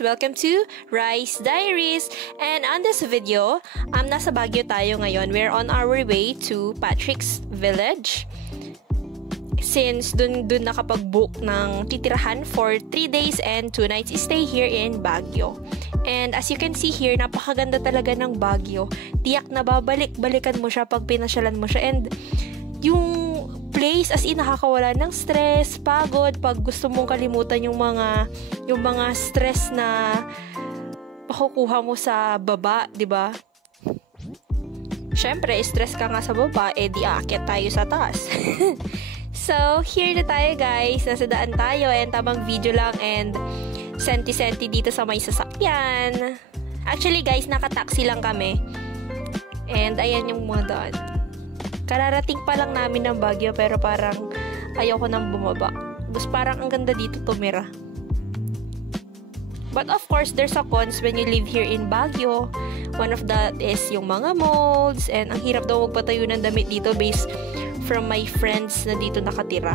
guys! Welcome to Rice Diaries! And on this video, nasa Baguio tayo ngayon. We're on our way to Patrick's Village. Since dun nakapag-book ng titirahan for 3 days and 2 nights stay here in Baguio. And as you can see here, napakaganda talaga ng Baguio. Tiyak na babalik-balikan mo siya pag pinasyalan mo siya. And yung place as in nakakawala ng stress, pagod, pag gusto mong kalimutan yung mga stress na makukuha mo sa baba, 'di ba? Syempre, stress ka nga sa baba, di aakyat tayo sa taas. So, here na tayo guys. Nasa daan tayo and tamang video lang and senti-senti dito sa may sasakyan. Actually guys, naka-taxi lang kami. And ayan yung mga daan. Kararating pa lang namin ng Baguio pero parang ayoko nang bumaba. Gusto parang ang ganda dito tumira. But of course, there's a cons when you live here in Baguio. One of that is yung mga molds and ang hirap daw magpatayo ng damit dito based from my friends na dito nakatira.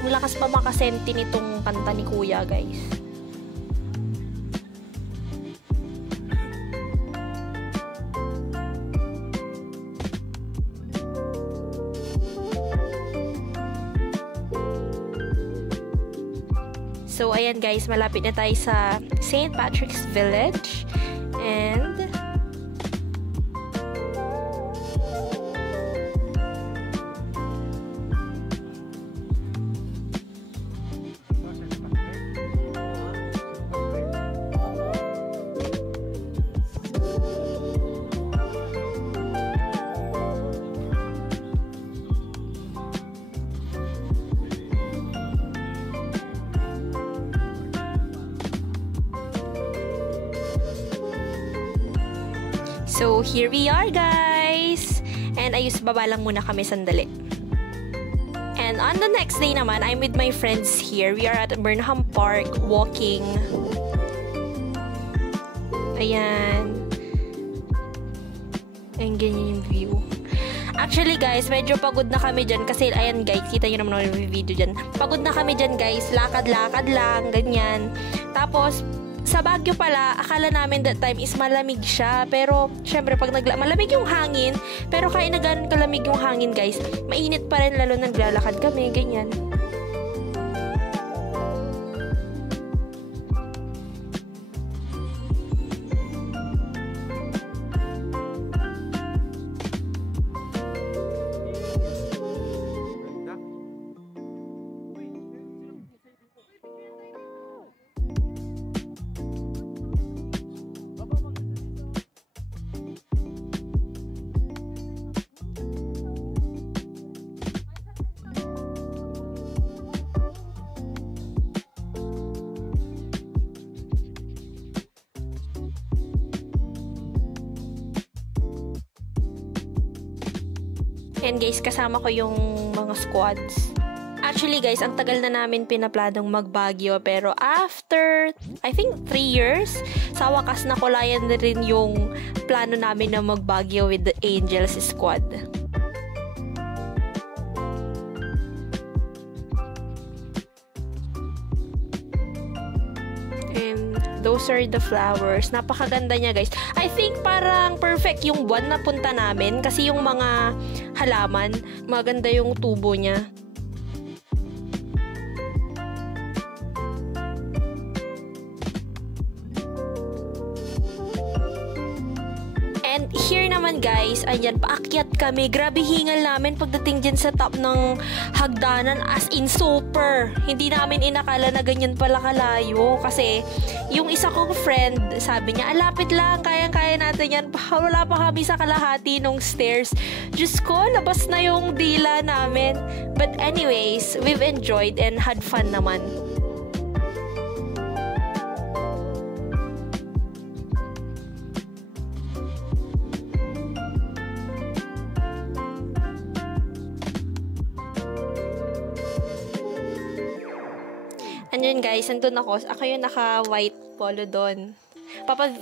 Ang lakas pa makasenti nitong kanta ni Kuya, guys. So, ayan guys, malapit na tayo sa St. Patrick's Village. And so, here we are, guys! And baba lang muna kami sandali. And on the next day naman, I'm with my friends here. We are at Burnham Park, walking. Ayan. Ayan, ganyan yung view. Actually, guys, medyo pagod na kami dyan. Kasi, ayan, guys, kita nyo naman yung video dyan. Pagod na kami dyan, guys. Lakad-lakad lang, ganyan. Tapos, sa Baguio pala, akala namin that time is malamig siya. Pero, syempre, pag malamig yung hangin, pero kaya na ganun kalamig yung hangin, guys, mainit pa rin lalo naglalakad kami, ganyan. And guys, kasama ko yung mga squads. Actually guys, ang tagal na namin pinaplanong mag-Baguio, pero after, I think 3 years, sa wakas nakulayan na rin yung plano namin na mag-Baguio with the Angels Squad. And those are the flowers. Napakaganda niya guys. I think parang perfect yung buwan na punta namin kasi yung mga halaman, maganda yung tubo niya. And here naman guys, ayan, paakyat kami. Grabe hingal namin pagdating dyan sa top ng hagdanan. As in, super. Hindi namin inakala na ganyan pala kalayo. Kasi, yung isa kong friend, sabi niya, lapit lang, kayang-kaya natin yan. Wala pa kami sa kalahati ng stairs. Diyos ko, labas na yung dila namin. But anyways, we've enjoyed and had fun naman. Andyan guys, nandun ako. Ako yung naka-white polo doon.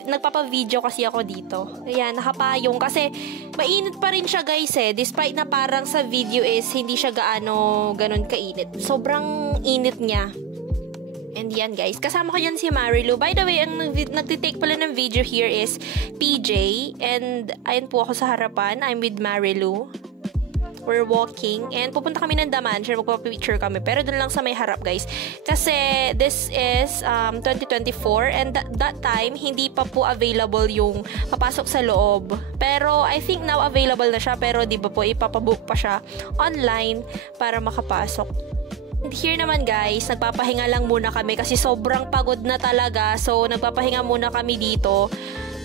Nagpapa-video kasi ako dito. Ayan, nakapayong. Kasi, mainit pa rin siya guys eh. Despite na parang sa video is, hindi siya ganun kainit. Sobrang init niya. And yan guys, kasama ko yan si Marilu. By the way, ang nagtitake pala ng video here is PJ. And, ayan po ako sa harapan. I'm with Marilu. We're walking, and pupunta kami ng Daman. Sure, magpapicture kami. Pero dun lang sa may harap, guys. Kasi, this is 2024, and that time, hindi pa po available yung papasok sa loob. Pero, I think now available na siya. Pero, di ba po, ipapabook pa siya online para makapasok. And here naman, guys, nagpapahinga lang muna kami kasi sobrang pagod na talaga. So, nagpapahinga muna kami dito.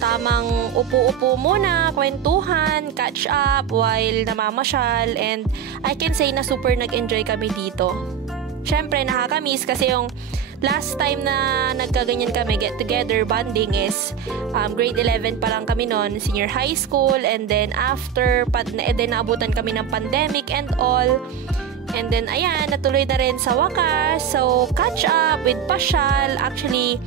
Tamang upo-upo muna, kwentuhan, catch up while namamasyal, and I can say na super nag-enjoy kami dito. Syempre, nakakamiss kasi yung last time na nagkaganyan kami, get together, bonding is grade 11 pa lang kami noon, senior high school, and then after, naabutan kami ng pandemic and all. And then, ayan, natuloy na rin sa wakas. So, catch up with pasyal. Actually,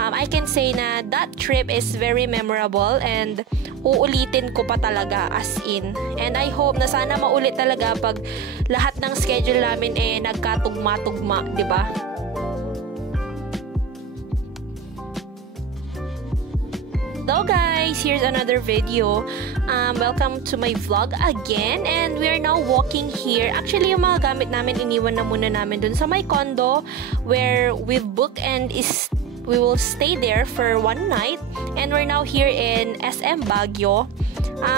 I can say na that trip is very memorable and uulitin ko pa talaga as in. And I hope na sana maulit talaga pag lahat ng schedule namin nagkatugma-tugma, di ba? Hello guys, here's another video. Welcome to my vlog again, and we are now walking here. Actually, yung mga gamit namin iniwan na muna namin dun sa my condo where we've booked, and we will stay there for 1 night. And we're now here in SM Baguio.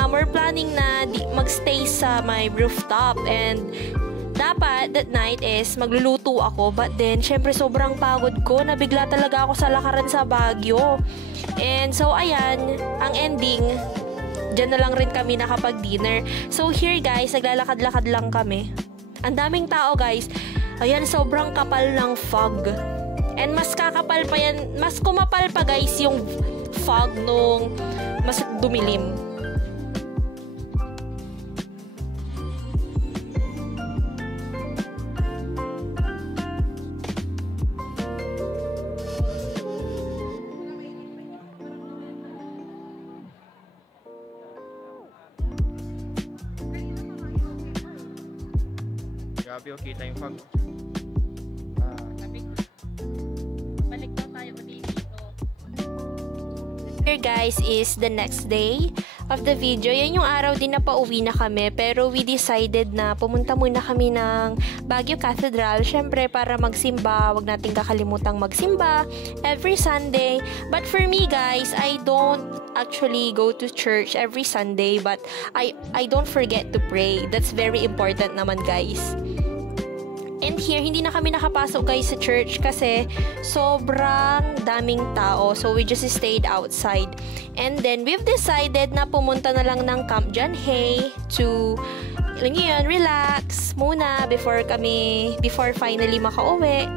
We're planning na magstay sa my rooftop, and dapat that night is magluluto ako, but then syempre sobrang pagod ko, nabigla talaga ako sa lakaran sa Baguio. And so ayan, ang ending, dyan na lang rin kami nakapag-dinner. So here guys, naglalakad-lakad lang kami. Ang daming tao guys. Ayan, sobrang kapal ng fog. And mas kakapal pa yan, mas kumapal pa guys yung fog nung mas dumilim. Grabe, okay tayong fog. Balik daw tayo dito. Here guys is the next day of the video. Yan yung araw din na pauwi na kami, pero we decided na pumunta muna kami ng Baguio Cathedral. Syempre para magsimba, wag nating kakalimutang magsimba every Sunday. But for me guys, I don't actually go to church every Sunday, but I don't forget to pray. That's very important naman guys. And here, hindi na kami nakapasok guys sa church kasi sobrang daming tao. So, we just stayed outside. And then, we've decided na pumunta na lang ng Camp John Hay to, alam niyo yun, relax muna before finally makauwi.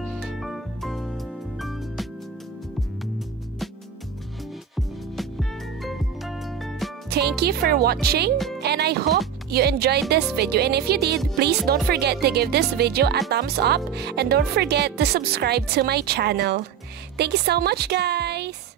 Thank you for watching, and I hope you enjoyed this video, and if you did, please don't forget to give this video a thumbs up and don't forget to subscribe to my channel. Thank you so much, guys!